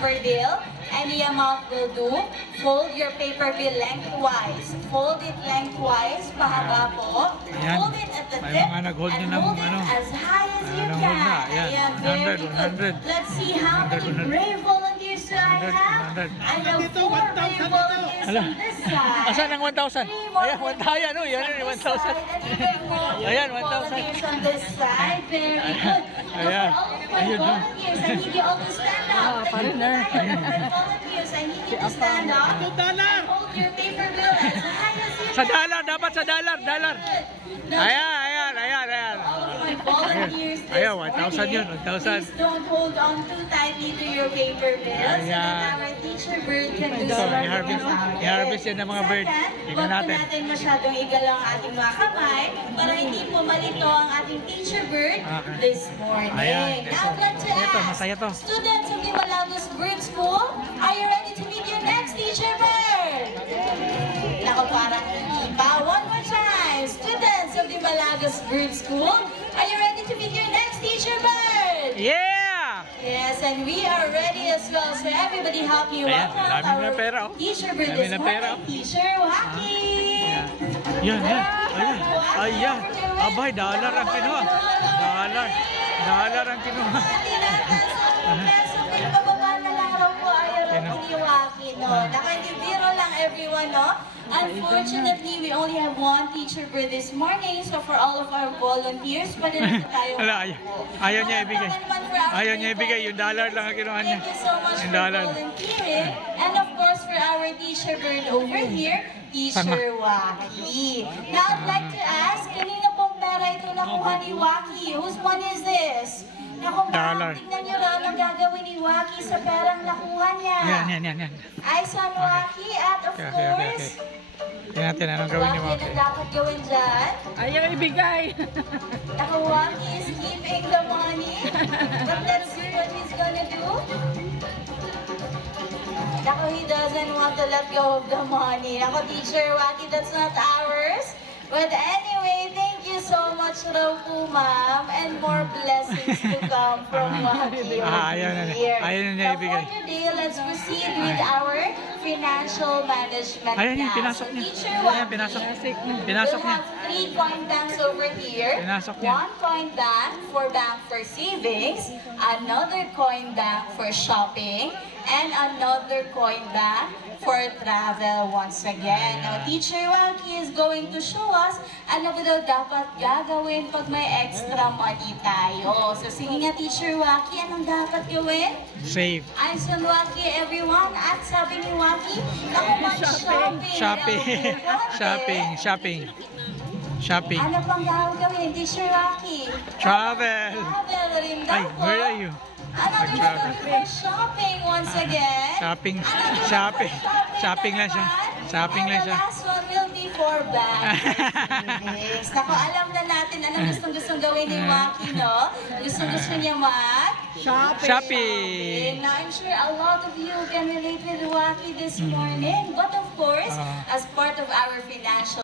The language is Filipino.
paper bill. Any amount will do. Fold your paper bill lengthwise. Fold it lengthwise, pahaba po. Hold it at the tip and hold it as high as you can. Ayan, very good. Let's see how many brave volunteers do I have. I have 4 brave volunteers on this side. Asan ang 1,000? Ayan, 1,000. Oh, yan yung 1,000. Ayan, 1,000. Volunteers on this side. Very good. Ayan. Volunteers, I need you all to stand up. Volunteers, I need you to stand up. Hold your paper bill as high as you can. Sa dollar, dapat sa dollar. Ayan. All of my volunteers this Ayan, 1,000 morning, yun, 1,000. please don't hold on too tightly to your paper bills so that our teacher bird can do something about it. I-harvest yan ng mga bird. Tingnan natin. Huwag natin masyadong igalaw ang ating mga kamay para hindi po malito ang ating teacher bird this morning. Ayan. Now, I'd like to ask, masaya to. students of the Malagos Bird School, are you ready to meet your next teacher bird? Naku, parang hindi pa. One more time. Students of the Malagos Bird School, are you ready to meet your next teacher bird? Yeah! Yes, and we are ready as well. So everybody help me Ayan, welcome dami na our pera, teacher bird dami this na pera. morning, Teacher Waki. Yan. Ayan. Abay, dollar ang kinuha. Dollar ang kinuha. Pinababa na lang raw po ayaw raw po ni Waki, no? Nakandibiro lang everyone, no? Unfortunately, we only have one teacher bird this morning, so for all of our volunteers, pwede na tayo. Ayaw niya ibigay. Ayaw niya ibigay. Yung dollar lang ang kinuha niya. Thank you so much for volunteering. And of course, for our teacher bird over here, Teacher Waki. Now, I'd like to ask, kanina pong pera ito nakuha ni Waki. Whose money is this? Naku, ma'am, tignan niyo raw ang gagawin ni Waki sa perang nakuha niya. Yan. Ay, son Waki, at of course, Tingnan natin anong gawin ni Waki. Waki na dapat gawin dyan. Ayaw ibigay. Naku, Waki is keeping the money. But let's see what he's gonna do. Naku, he doesn't want to let go of the money. Naku, Teacher Waki, that's not ours. But anyway, thank you so much raw po, ma'am. And more blessings to come from Waki over here. Ayaw na ibigay. For today, let's proceed with our financial management Ayan, class. pinasok niya. Teacher Ayan, Waki, pinasok we'll niya. have 3 coin banks over here. Pinasok niya. 1 coin bank for savings, another coin bank for shopping, and another coin bank for travel once again. Now, Teacher Waki is going to show us ano ba daw dapat gagawin pag may extra money tayo. So, sige nga, Teacher Waki, anong dapat gawin? Save. I'm Son Waki, everyone. At sabi ni Waki, naku, Shopping. Ano pang gagawin, Teacher Waki? Travel. Travel rin daw. Ay, where are you? Ano naman for shopping once again? Shopping lang siya. And the last one will be for bags. Naku, alam na natin anong gustong gawin ni Waki, no? Gusto niya shopping. Now, I'm sure a lot of you can relate with Waki this morning. But of course, as part of our financial